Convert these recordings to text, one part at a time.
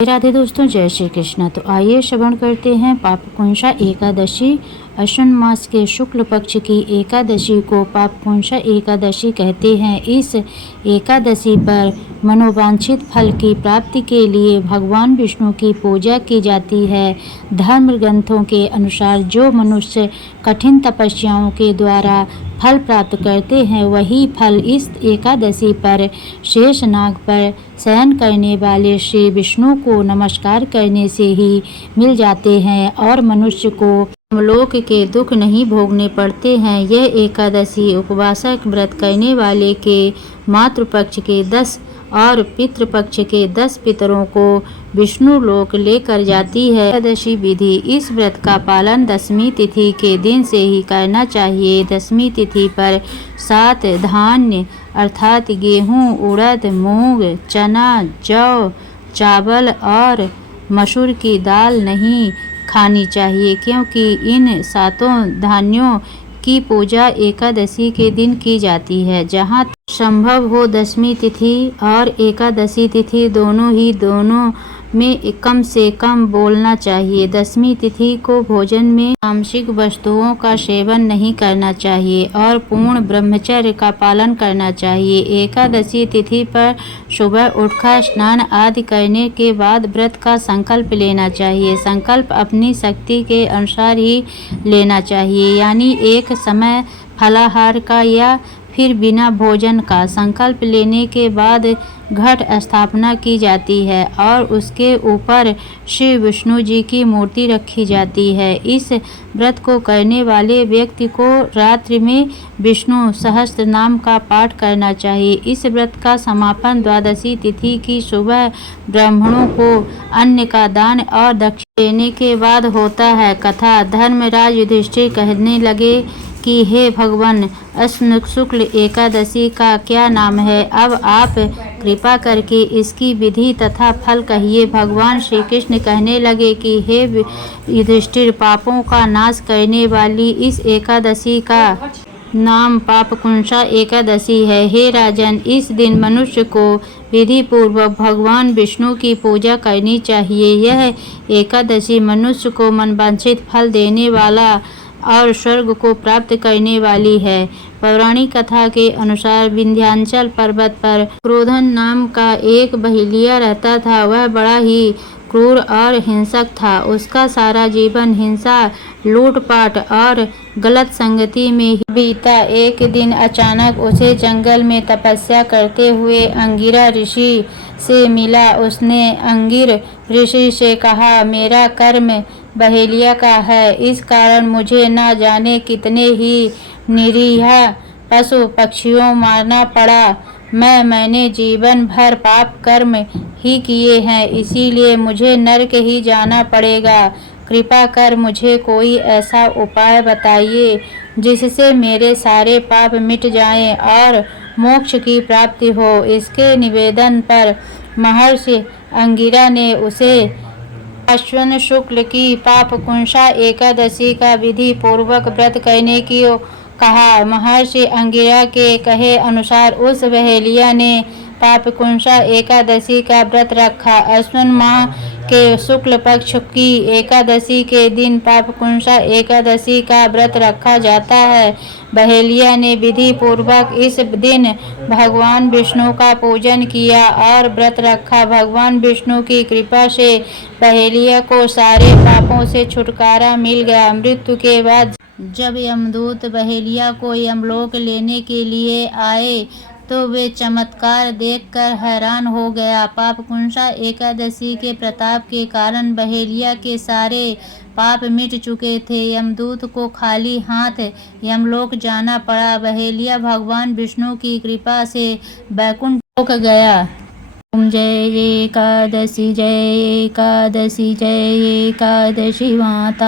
राधे दोस्तों, जय श्री कृष्ण। तो आइए श्रवण करते हैं पापकुंशा एकादशी। अश्विन मास के शुक्ल पक्ष की एकादशी को पापकुंशा एकादशी कहते हैं। इस एकादशी पर मनोवांछित फल की प्राप्ति के लिए भगवान विष्णु की पूजा की जाती है। धर्म ग्रंथों के अनुसार जो मनुष्य कठिन तपस्याओं के द्वारा फल प्राप्त करते हैं, वही फल इस एकादशी पर शेषनाग पर शयन करने वाले श्री विष्णु को नमस्कार करने से ही मिल जाते हैं और मनुष्य को लोक के दुख नहीं भोगने पड़ते हैं। यह एकादशी उपवासक व्रत करने वाले के मातृपक्ष के 10 और पितृपक्ष के 10 पितरों को विष्णु लोक लेकर जाती है। एकादशी विधि। इस व्रत का पालन दशमी तिथि के दिन से ही करना चाहिए। दशमी तिथि पर 7 धान्य अर्थात गेहूँ, उड़द, मूंग, चना, जौ, चावल और मसूर की दाल नहीं खानी चाहिए, क्योंकि इन 7 धान्यों की पूजा एकादशी के दिन की जाती है। जहाँ संभव हो दशमी तिथि और एकादशी तिथि दोनों में कम से कम बोलना चाहिए। दशमी तिथि को भोजन में तामसिक वस्तुओं का सेवन नहीं करना चाहिए और पूर्ण ब्रह्मचर्य का पालन करना चाहिए। एकादशी तिथि पर सुबह उठकर स्नान आदि करने के बाद व्रत का संकल्प लेना चाहिए। संकल्प अपनी शक्ति के अनुसार ही लेना चाहिए, यानी एक समय फलाहार का या फिर बिना भोजन का। संकल्प लेने के बाद घट स्थापना की जाती है और उसके ऊपर श्री विष्णु जी की मूर्ति रखी जाती है। इस व्रत को करने वाले व्यक्ति को रात्रि में विष्णु सहस्त्र नाम का पाठ करना चाहिए। इस व्रत का समापन द्वादशी तिथि की सुबह ब्राह्मणों को अन्न का दान और दक्षिणा देने के बाद होता है। कथा। धर्मराज युधिष्ठिर कहने लगे कि हे भगवान, अश्विन शुक्ल एकादशी का क्या नाम है? अब आप कृपा करके इसकी विधि तथा फल कहिए। भगवान श्री कृष्ण कहने लगे कि हे युधिष्ठिर, पापों का नाश करने वाली इस एकादशी का नाम पापकुंशा एकादशी है। हे राजन, इस दिन मनुष्य को विधि पूर्वक भगवान विष्णु की पूजा करनी चाहिए। यह एकादशी मनुष्य को मनवांछित फल देने वाला और स्वर्ग को प्राप्त करने वाली है। पौराणिक कथा के अनुसार विंध्याचल पर्वत पर क्रोधन नाम का एक बहेलिया रहता था। वह बड़ा ही क्रूर और हिंसक था। उसका सारा जीवन हिंसा, लूटपाट और गलत संगति में ही बीता। एक दिन अचानक उसे जंगल में तपस्या करते हुए अंगिरा ऋषि से मिला। उसने अंगिर ऋषि से कहा, मेरा कर्म बहेलिया का है, इस कारण मुझे न जाने कितने ही निरीह पशु पक्षियों मारना पड़ा। मैंने जीवन भर पाप कर्म ही किए हैं, इसीलिए मुझे नरक ही जाना पड़ेगा। कृपा कर मुझे कोई ऐसा उपाय बताइए जिससे मेरे सारे पाप मिट जाएं और मोक्ष की प्राप्ति हो। इसके निवेदन पर महर्षि अंगिरा ने उसे अश्विन शुक्ल की पापकुंशा एकादशी का विधि पूर्वक व्रत करने की कहा। महर्षि अंगिरा के कहे अनुसार उस बहेलिया ने पापकुंशा एकादशी का व्रत रखा। अश्विन माह के शुक्ल पक्ष की एकादशी के दिन पापकुंशा एकादशी का व्रत रखा जाता है। बहेलिया ने विधि पूर्वक इस दिन भगवान विष्णु का पूजन किया और व्रत रखा। भगवान विष्णु की कृपा से बहेलिया को सारे पापों से छुटकारा मिल गया। मृत्यु के बाद जब यमदूत बहेलिया को यमलोक लेने के लिए आए तो वे चमत्कार देखकर हैरान हो गया। पापकुंशा एकादशी के प्रताप के कारण बहेलिया के सारे पाप मिट चुके थे। यमदूत को खाली हाथ यमलोक जाना पड़ा। बहेलिया भगवान विष्णु की कृपा से बैकुंठ लोक गया। ओम जय एकादशी, जय एकादशी, जय एकादशी माता।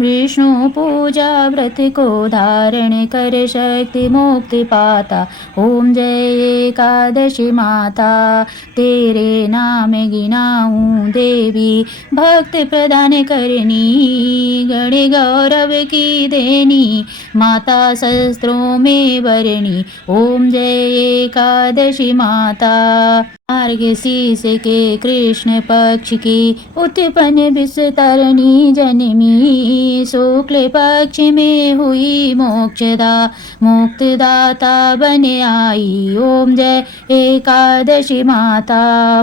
विष्णु पूजा व्रत को धारण कर शक्ति मुक्ति पाता। ओम जय एकादशी माता, तेरे नाम गिनाऊं देवी, भक्त प्रदान करनी, गण गौरव की देनी, माता शस्त्रों में वरणी। ओम जय एकादशी माता। मार्गशीर्ष के कृष्ण पक्ष की उत्पन्न विस्तरणी जन्मी, शुक्ल पक्ष में हुई मोक्षदा, मुक्तदाता बने आई। ओम जय एकादशी माता,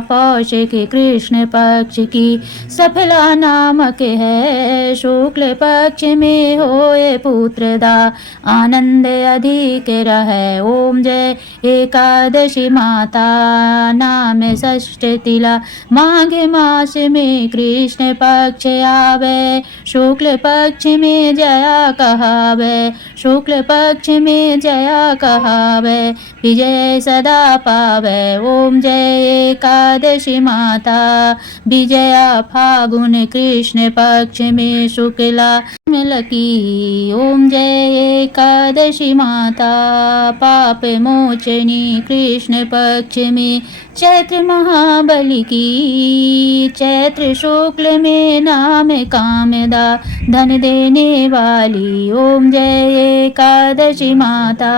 पौष के कृष्ण पक्ष की सफला नामक है, शुक्ल पक्ष में होए पुत्रदा, आनंद अधिक रहे। ओम जय एकादशी माता, नाम षष्ठ तिला, माघ मास में कृष्ण पक्ष आवे, शुक्ल पक्ष में जया कहावे, शुक्ल पक्ष में जया कहावे, विजय सदा पावे। ओम जय एकादशी माता, विजया फागुन कृष्ण पक्ष में शुक्ला लकी। ओम जय एकादशी माता, पाप मोचनी कृष्ण पक्ष में चैत्र महाबली की, चैत्र शुक्ल में नाम कामदा, धन देने वाली। ओम जय एकादशी माता,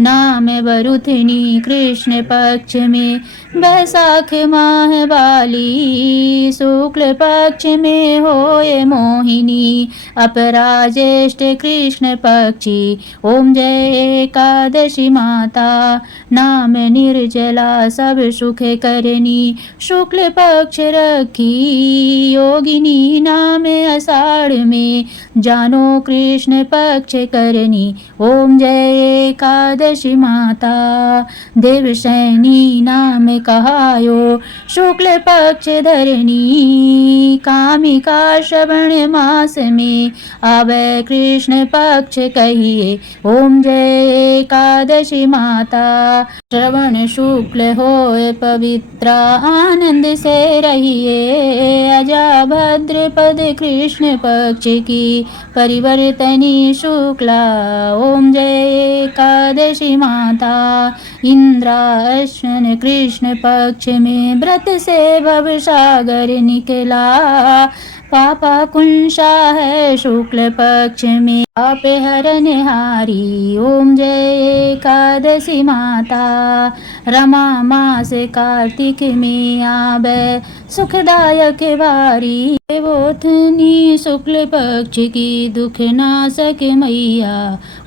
नाम वरुथिनी कृष्ण पक्ष में बैसाख माह वाली, शुक्ल पक्ष में होए मोहिनी, अपरा ज्येष्ठ कृष्ण पक्षी। ओम जय एकादशी माता, नाम निर्जला सब सुख करनी, शुक्ल पक्ष रखी योगिनी, नाम आषाढ़ में जानो कृष्ण पक्ष करनी। ओम जय एकादशी माता, देवसैनी नाम कहायो, शुक्ल पक्ष धरनी, कामिका श्रवण मास में आवे कृष्ण पक्ष कहिए। ओम जय एकादशी माता, श्रवण शुक्ल होए पवित्रा, आनंद से रहिए, अजा भद्र पद कृष्ण पक्ष की परिवर्तनी शुक्ला। ओम जय एकादशी माता, इंद्राश्वन कृष्ण पक्ष में व्रत से भव सागर निकला, पापा कुंशा है शुक्ल पक्ष में पाप हरन हारी। ओम जय एकादशी माता, रमा मास कार्तिक में आवे, सुखदायक वारी, देवोत्थनी शुक्ल पक्ष की दुख नाशक मैया।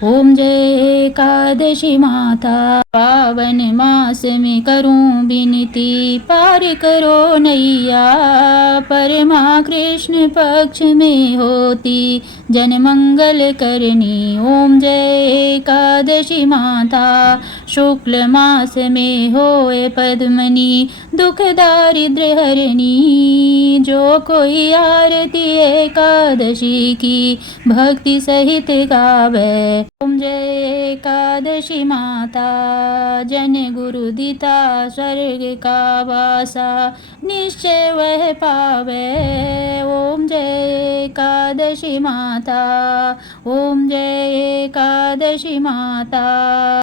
ओम जय एकादशी माता, पावन मास में करूं विनती, पार करो नैया, परमा कृष्ण पक्ष में होती जन मंगल करनी। ओम जय एकादशी माता, शुक्ल मास में होए पद्मनी, दुख दारिद्र हरनी, जो कोई आरती एकादशी की भक्ति सहित गावे। ओम जय एकादशी माता, जन गुरु दिता स्वर्ग का वासा, निश्चय वह पावे। ओम जय एकादशी माता, ओम जय एकादशी माता।